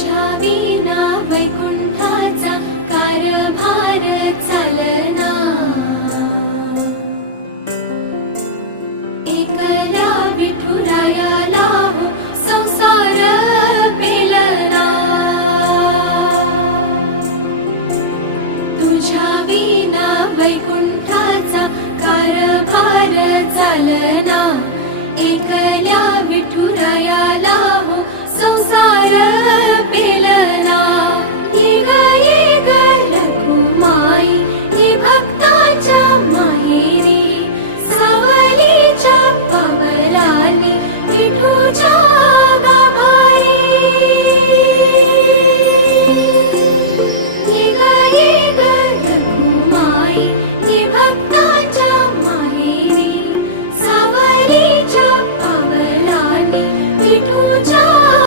तुझ्या विना वैकुंठाचा कारभार चालना। एकला विठुरायाला हो संसार पेलना। तुझ्या विना वैकुंठाचा कारभार चालना।